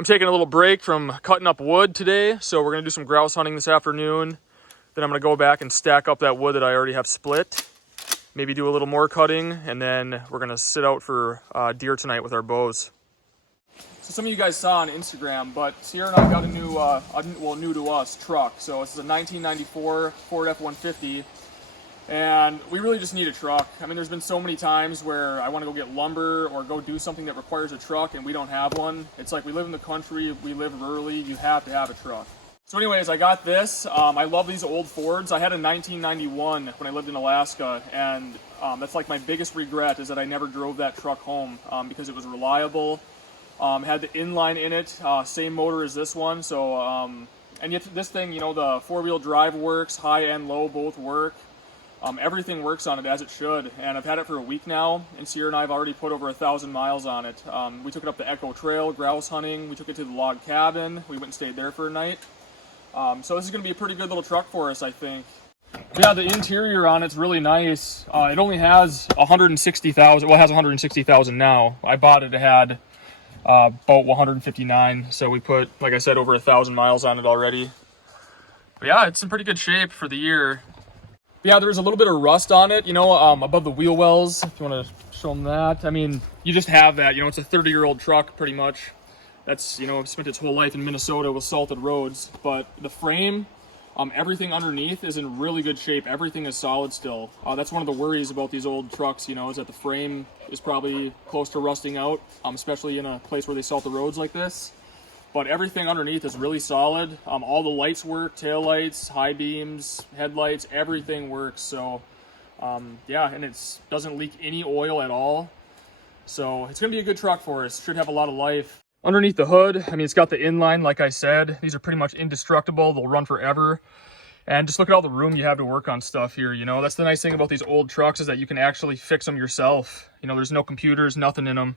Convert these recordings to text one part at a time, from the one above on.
I'm taking a little break from cutting up wood today, so we're gonna do some grouse hunting this afternoon. Then I'm gonna go back and stack up that wood that I already have split. Maybe do a little more cutting, and then we're gonna sit out for deer tonight with our bows. So some of you guys saw on Instagram, but Sierra and I got a new, new to us truck. So this is a 1994 Ford F-150. And we really just need a truck. I mean, there's been so many times where I want to go get lumber or go do something that requires a truck and we don't have one. It's like we live in the country, we live rurally, you have to have a truck. So anyways, I got this. I love these old Fords. I had a 1991 when I lived in Alaska, and that's like my biggest regret is that I never drove that truck home because it was reliable. Had the inline in it, same motor as this one. So, and yet this thing, you know, the four-wheel drive works, high and low both work. Everything works on it as it should, and I've had it for a week now, and Sierra and I have already put over 1,000 miles on it. We took it up the Echo Trail, grouse hunting, we took it to the log cabin, we went and stayed there for a night. So this is going to be a pretty good little truck for us, I think. But yeah, the interior on it's really nice. It only has 160,000, well it has 160,000 now. I bought it, it had about 159, so we put, like I said, over 1,000 miles on it already. But yeah, it's in pretty good shape for the year. Yeah, there's a little bit of rust on it, you know, above the wheel wells, if you want to show them that. I mean, you just have that, you know, it's a 30-year-old truck, pretty much. That's, you know, spent its whole life in Minnesota with salted roads. But the frame, everything underneath is in really good shape. Everything is solid still. That's one of the worries about these old trucks, you know, is that the frame is probably close to rusting out, especially in a place where they salt the roads like this. But everything underneath is really solid. All the lights work, tail lights, high beams, headlights, everything works. So yeah, and it doesn't leak any oil at all. So it's gonna be a good truck for us. Should have a lot of life. Underneath the hood, I mean, it's got the inline, like I said. These are pretty much indestructible. They'll run forever. And just look at all the room you have to work on stuff here, you know. That's the nice thing about these old trucks is that you can actually fix them yourself. You know, there's no computers, nothing in them.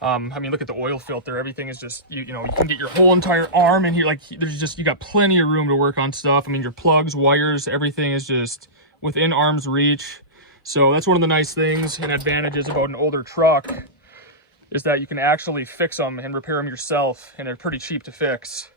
I mean, look at the oil filter. Everything is just, you know, you can get your whole entire arm in here. Like, there's just, you got plenty of room to work on stuff. I mean, your plugs, wires, everything is just within arm's reach. So that's one of the nice things and advantages about an older truck is that you can actually fix them and repair them yourself, and they're pretty cheap to fix.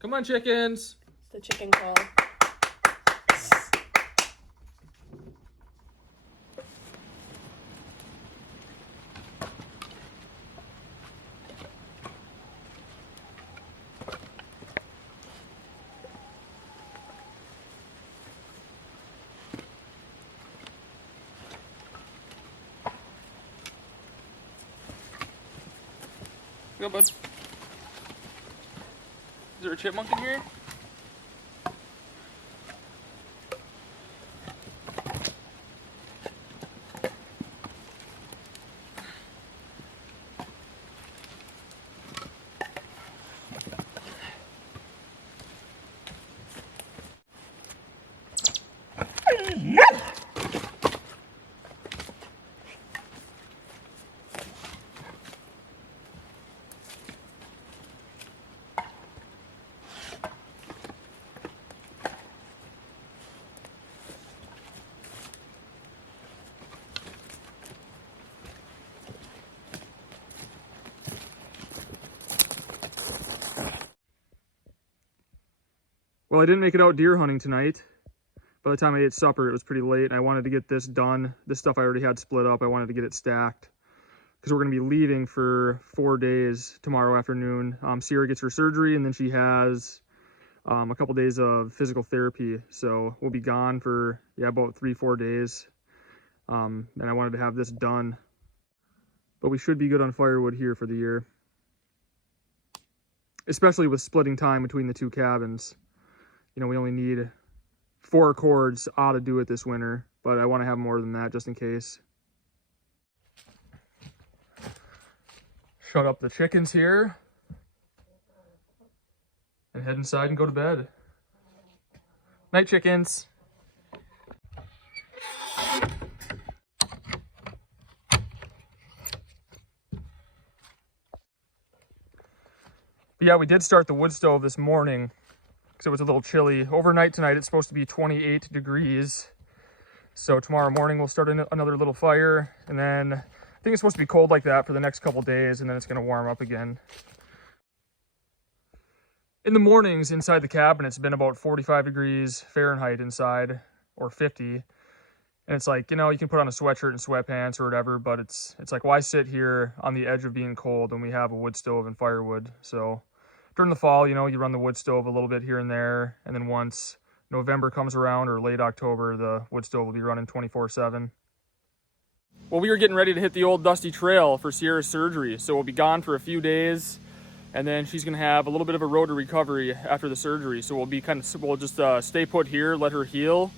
Come on, chickens. the chicken call. Go, bud. Is there a chipmunk in here? Well, I didn't make it out deer hunting tonight. By the time I ate supper, it was pretty late, and I wanted to get this done. This stuff I already had split up. I wanted to get it stacked because we're going to be leaving for 4 days tomorrow afternoon. Sierra gets her surgery, and then she has a couple days of physical therapy. So we'll be gone for, about 3-4 days. And I wanted to have this done. But we should be good on firewood here for the year. Especially with splitting time between the two cabins. You know, we only need 4 cords ought to do it this winter, but I want to have more than that just in case. Shut up the chickens here and head inside and go to bed. Night, chickens. But yeah, we did start the wood stove this morning because it was a little chilly. Overnight tonight, it's supposed to be 28 degrees. So tomorrow morning, we'll start another little fire. And then I think it's supposed to be cold like that for the next couple days, and then it's going to warm up again. In the mornings inside the cabin, it's been about 45 degrees Fahrenheit inside, or 50. And it's like, you know, you can put on a sweatshirt and sweatpants or whatever, but it's like, why sit here on the edge of being cold when we have a wood stove and firewood? So during the fall, you know, you run the wood stove a little bit here and there, and then once November comes around or late October, the wood stove will be running 24/7. Well, we are getting ready to hit the old dusty trail for Sierra's surgery, so we'll be gone for a few days, and then she's gonna have a little bit of a road to recovery after the surgery. So we'll just stay put here, let her heal,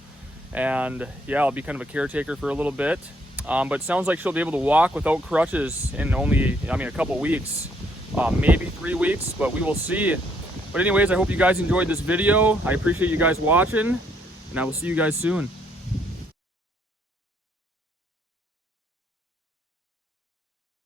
and yeah, I'll be kind of a caretaker for a little bit. But it sounds like she'll be able to walk without crutches in only, a couple weeks. Maybe 3 weeks, but we will see. But anyways, I hope you guys enjoyed this video. I appreciate you guys watching, and I will see you guys soon.